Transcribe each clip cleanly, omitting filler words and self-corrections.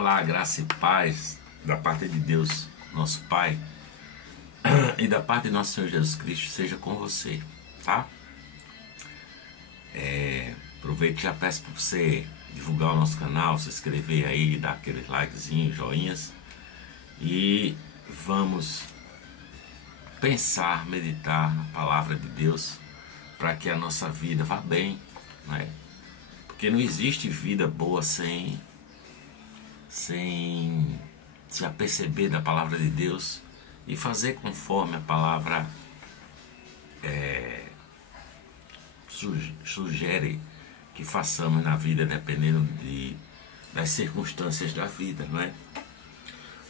Olá, graça e paz da parte de Deus, nosso Pai, e da parte de nosso Senhor Jesus Cristo seja com você, tá? Aproveito e já peço para você divulgar o nosso canal, se inscrever aí, dar aqueles likezinhos, joinhas, e vamos pensar, meditar na palavra de Deus para que a nossa vida vá bem, né? Porque não existe vida boa sem se aperceber da palavra de Deus e fazer conforme a palavra sugere que façamos na vida, dependendo das circunstâncias da vida, não é?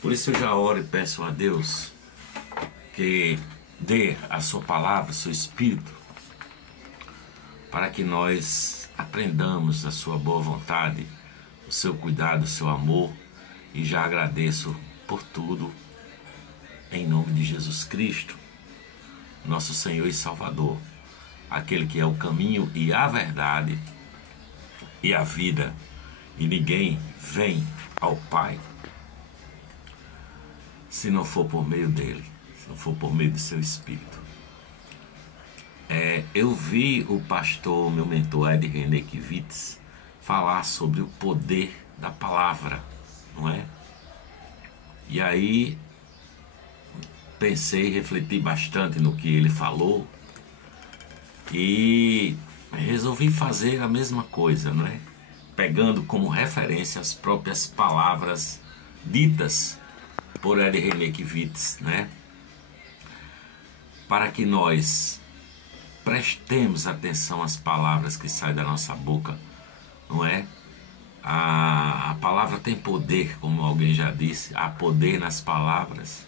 Por isso eu já oro e peço a Deus que dê a sua palavra, o seu Espírito, para que nós aprendamos a sua boa vontade, o seu cuidado, o seu amor, e já agradeço por tudo, em nome de Jesus Cristo, nosso Senhor e Salvador, aquele que é o caminho e a verdade e a vida, e ninguém vem ao Pai se não for por meio dele, se não for por meio do seu Espírito. Eu vi o pastor, meu mentor Ed René Kivitz, falar sobre o poder da palavra, não é? E aí pensei, refleti bastante no que ele falou e resolvi fazer a mesma coisa, não é? Pegando como referência as próprias palavras ditas por Ed René Kivitz, né? Para que nós prestemos atenção às palavras que saem da nossa boca, não é? A palavra tem poder, como alguém já disse, há poder nas palavras,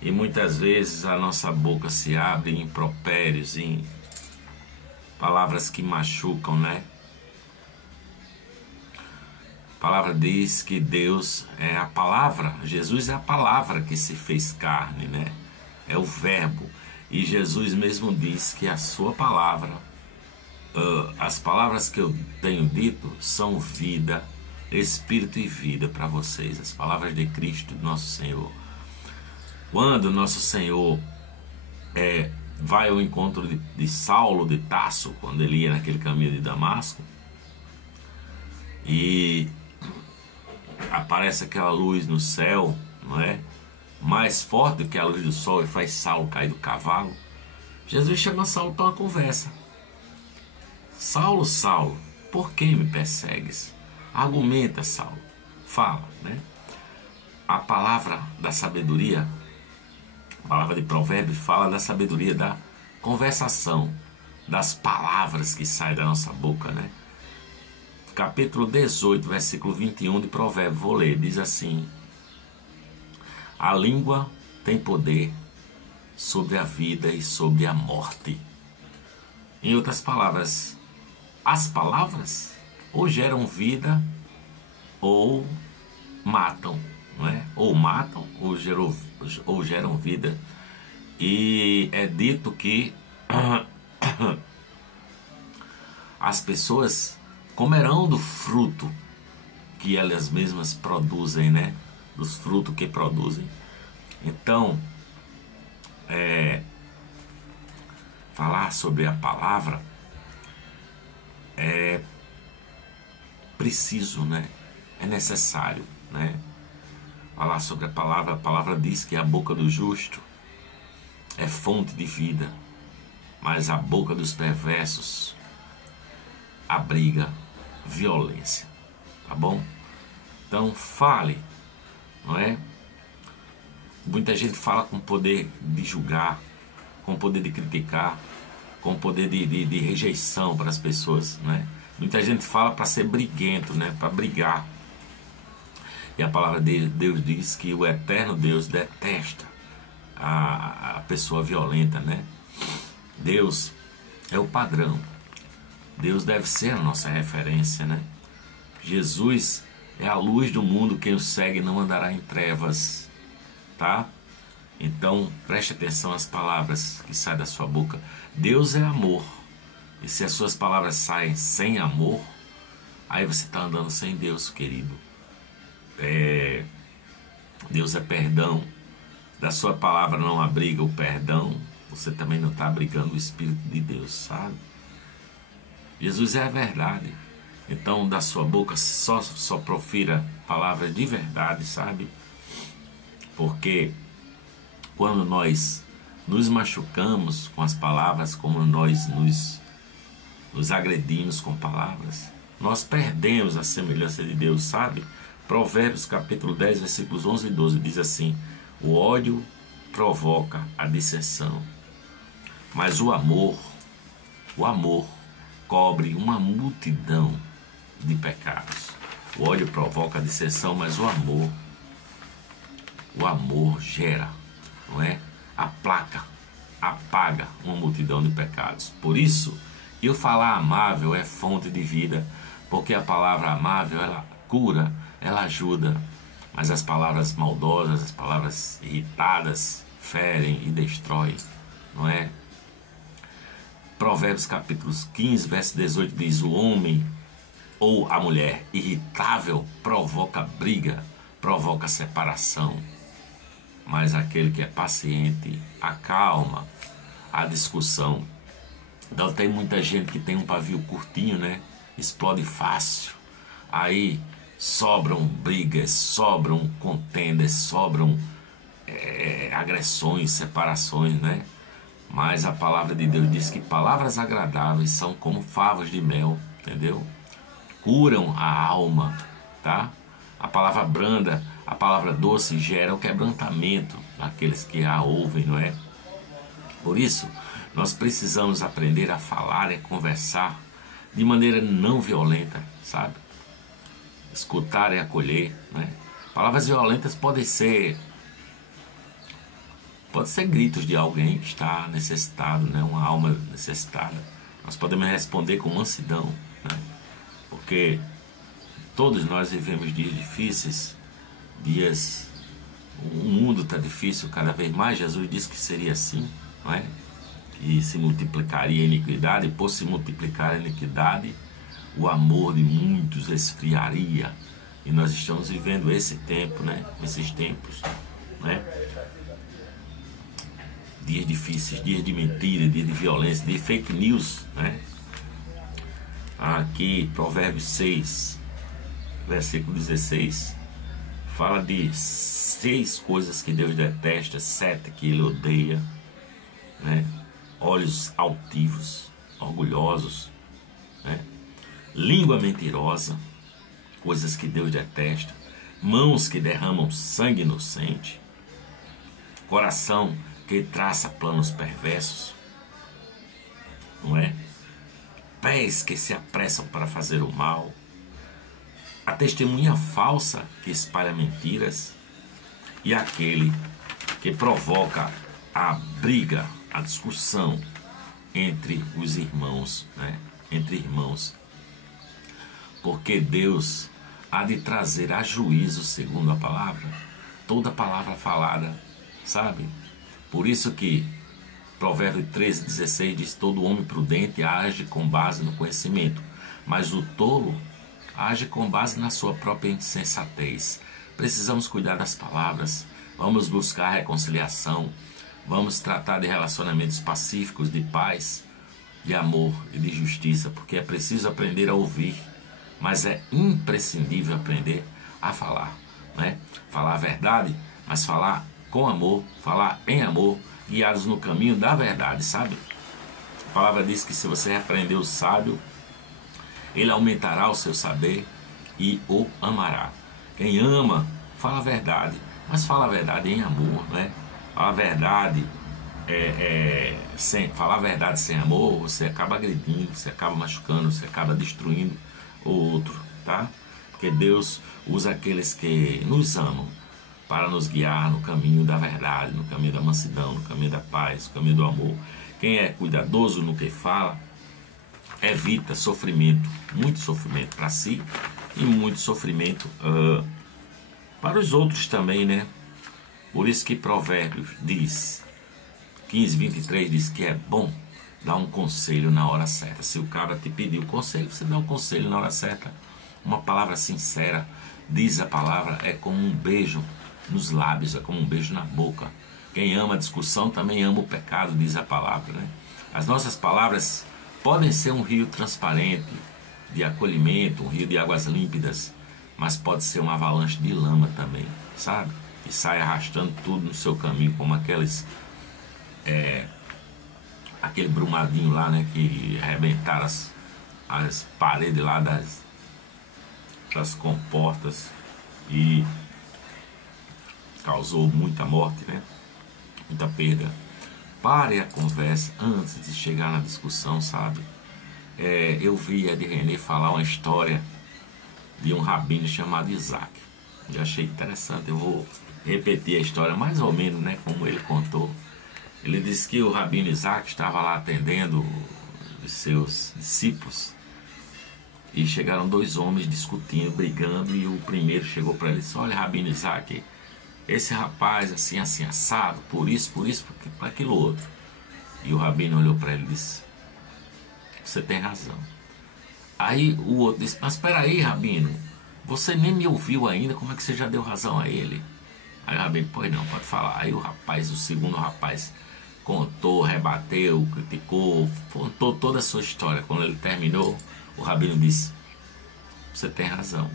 e muitas vezes a nossa boca se abre em impropérios, em palavras que machucam, né? A palavra diz que Deus é a palavra, Jesus é a palavra que se fez carne, né? É o verbo, e Jesus mesmo diz que a sua palavra, as palavras que eu tenho dito são vida, espírito e vida para vocês, as palavras de Cristo, nosso Senhor. Quando nosso Senhor vai ao encontro de Saulo de Tarso, quando ele ia naquele caminho de Damasco, e aparece aquela luz no céu, não é? Mais forte do que a luz do sol, e faz Saulo cair do cavalo. Jesus chama Saulo para uma conversa. Saulo, Saulo, por que me persegues? Argumenta, Saulo, fala, né? A palavra da sabedoria, a palavra de Provérbios fala da sabedoria da conversação, das palavras que saem da nossa boca, né? Capítulo 18, versículo 21 de Provérbios, vou ler, diz assim: a língua tem poder sobre a vida e sobre a morte. Em outras palavras, as palavras ou geram vida ou matam, não é? Ou matam ou geram vida. E é dito que as pessoas comerão do fruto que elas mesmas produzem, né? Dos frutos que produzem. Então, falar sobre a palavra é preciso, né? É necessário, né? Falar sobre a palavra diz que a boca do justo é fonte de vida, mas a boca dos perversos abriga violência, tá bom? Então fale, não é? Muita gente fala com poder de julgar, com poder de criticar, com poder de rejeição para as pessoas, né? Muita gente fala para ser briguento, né? Para brigar. E a palavra de Deus diz que o eterno Deus detesta a pessoa violenta, né? Deus é o padrão. Deus deve ser a nossa referência, né? Jesus é a luz do mundo, quem o segue não andará em trevas, tá? Então preste atenção às palavras que saem da sua boca. Deus é amor, e se as suas palavras saem sem amor, aí você está andando sem Deus, querido. Deus é perdão. Da sua palavra não abriga o perdão, você também não está abrigando o Espírito de Deus, sabe? Jesus é a verdade. Então da sua boca só profira palavras de verdade, sabe? Porque quando nós nos machucamos com as palavras, como nós nos agredimos com palavras, nós perdemos a semelhança de Deus, sabe? Provérbios capítulo 10, versículos 11 e 12 diz assim: o ódio provoca a dissensão, mas o amor cobre uma multidão de pecados. O ódio provoca a dissensão, mas o amor gera, não é? Apaga uma multidão de pecados. Por isso, eu falar amável é fonte de vida, porque a palavra amável, ela cura, ela ajuda, mas as palavras maldosas, as palavras irritadas, ferem e destroem, não é? Provérbios capítulo 15, verso 18 diz: o homem ou a mulher irritável provoca briga, provoca separação, mas aquele que é paciente acalma a discussão. Então tem muita gente que tem um pavio curtinho, né? Explode fácil. Aí sobram brigas, sobram contendas, sobram agressões, separações, né? Mas a palavra de Deus diz que palavras agradáveis são como favos de mel, entendeu? Curam a alma, tá? A palavra branda, a palavra doce gera o quebrantamento naqueles que a ouvem, não é? Por isso, nós precisamos aprender a falar e conversar de maneira não violenta, sabe? Escutar e acolher, né? Palavras violentas podem ser gritos de alguém que está necessitado, né? Uma alma necessitada. Nós podemos responder com mansidão, né? Porque todos nós vivemos dias difíceis, o mundo está difícil cada vez mais. Jesus disse que seria assim, não é? Que se multiplicaria a iniquidade, e por se multiplicar a iniquidade, o amor de muitos esfriaria. E nós estamos vivendo esse tempo, né? Esses tempos, né? Dias difíceis, dias de mentira, dias de violência, de fake news, né? Aqui, Provérbios 6, versículo 16, fala de 6 coisas que Deus detesta, 7 que Ele odeia, né? Olhos altivos, orgulhosos, né? Língua mentirosa, coisas que Deus detesta, mãos que derramam sangue inocente, coração que traça planos perversos, não é? Pés que se apressam para fazer o mal, a testemunha falsa que espalha mentiras e aquele que provoca a briga, a discussão entre os irmãos, né? Entre irmãos. Porque Deus há de trazer a juízo segundo a palavra, toda palavra falada, sabe? Por isso que Provérbio 13:16 diz: todo homem prudente age com base no conhecimento, mas o tolo age com base na sua própria insensatez. Precisamos cuidar das palavras, vamos buscar reconciliação, vamos tratar de relacionamentos pacíficos, de paz, de amor e de justiça, porque é preciso aprender a ouvir, mas é imprescindível aprender a falar, né? Falar a verdade, mas falar com amor, falar em amor, guiados no caminho da verdade, sabe? A palavra diz que se você repreender o sábio, ele aumentará o seu saber e o amará. Quem ama, fala a verdade, mas fala a verdade em amor, né? Fala a verdade, falar a verdade sem amor, você acaba agredindo, você acaba machucando, você acaba destruindo o outro, tá? Porque Deus usa aqueles que nos amam para nos guiar no caminho da verdade, no caminho da mansidão, no caminho da paz, no caminho do amor. Quem é cuidadoso no que fala, evita sofrimento, muito sofrimento para si e muito sofrimento para os outros também, né? Por isso que Provérbios diz, 15:23 diz que é bom dar um conselho na hora certa. Se o cara te pedir o conselho, você dá o conselho na hora certa. Uma palavra sincera, diz a palavra, é como um beijo nos lábios, é como um beijo na boca. Quem ama a discussão também ama o pecado, diz a palavra, né? As nossas palavras podem ser um rio transparente de acolhimento, um rio de águas límpidas, mas pode ser uma avalanche de lama também, sabe? Que sai arrastando tudo no seu caminho, como aquele brumadinho lá, né? Que arrebentaram as paredes lá das comportas e causou muita morte, né? Muita perda. Pare a conversa antes de chegar na discussão, sabe? Eu vi Ed René falar uma história de um rabino chamado Isaac. Eu achei interessante, eu vou repetir a história mais ou menos, né, como ele contou. Ele disse que o rabino Isaac estava lá atendendo os seus discípulos e chegaram dois homens discutindo, brigando, e o primeiro chegou para ele e disse: olha, rabino Isaac, esse rapaz assim, assim, assado, por isso, por aquilo outro. E o rabino olhou para ele e disse: você tem razão. Aí o outro disse: mas espera aí, rabino, você nem me ouviu ainda, como é que você já deu razão a ele? Aí o rabino: pois não, pode falar. Aí o segundo rapaz contou, rebateu, criticou, contou toda a sua história. Quando ele terminou, o rabino disse: você tem razão.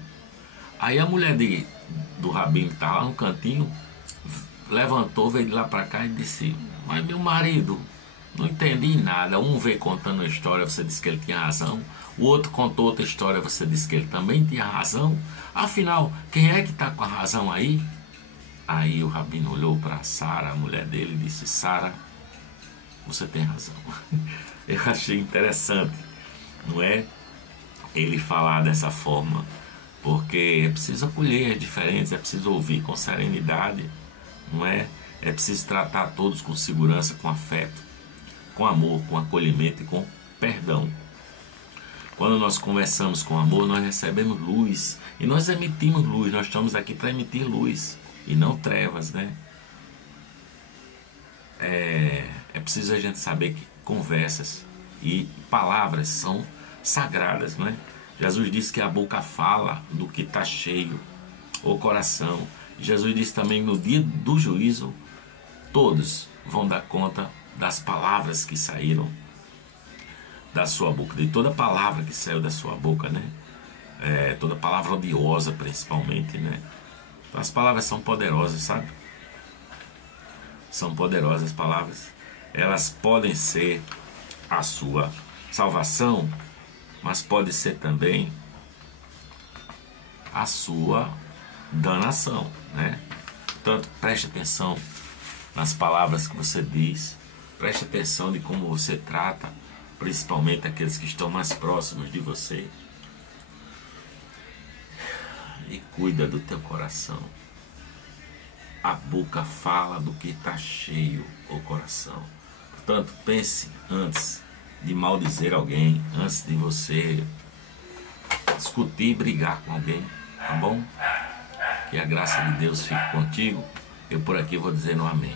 Aí a mulher do rabino que estava lá no cantinho levantou, veio de lá para cá e disse: mas meu marido, não entendi nada. Um veio contando uma história, você disse que ele tinha razão. O outro contou outra história, você disse que ele também tinha razão. Afinal, quem é que está com a razão aí? Aí o rabino olhou para Sara, a mulher dele, e disse: Sara, você tem razão. Eu achei interessante, não é? Ele falar dessa forma, porque é preciso acolher as diferenças, é preciso ouvir com serenidade, não é? É preciso tratar todos com segurança, com afeto, com amor, com acolhimento e com perdão. Quando nós conversamos com amor, nós recebemos luz e nós emitimos luz. Nós estamos aqui para emitir luz e não trevas, né? É preciso a gente saber que conversas e palavras são sagradas, não é? Jesus disse que a boca fala do que está cheio, o coração. Jesus disse também: no dia do juízo, todos vão dar conta das palavras que saíram da sua boca, de toda palavra que saiu da sua boca, né? Toda palavra odiosa, principalmente, né? Então, as palavras são poderosas, sabe? São poderosas as palavras. Elas podem ser a sua salvação, mas pode ser também a sua danação, né? Portanto, preste atenção nas palavras que você diz, preste atenção de como você trata, principalmente aqueles que estão mais próximos de você, e cuida do teu coração. A boca fala do que está cheio o coração. Portanto, pense antes de maldizer alguém, antes de você discutir e brigar com alguém, tá bom? Que a graça de Deus fique contigo. Eu por aqui vou dizendo amém.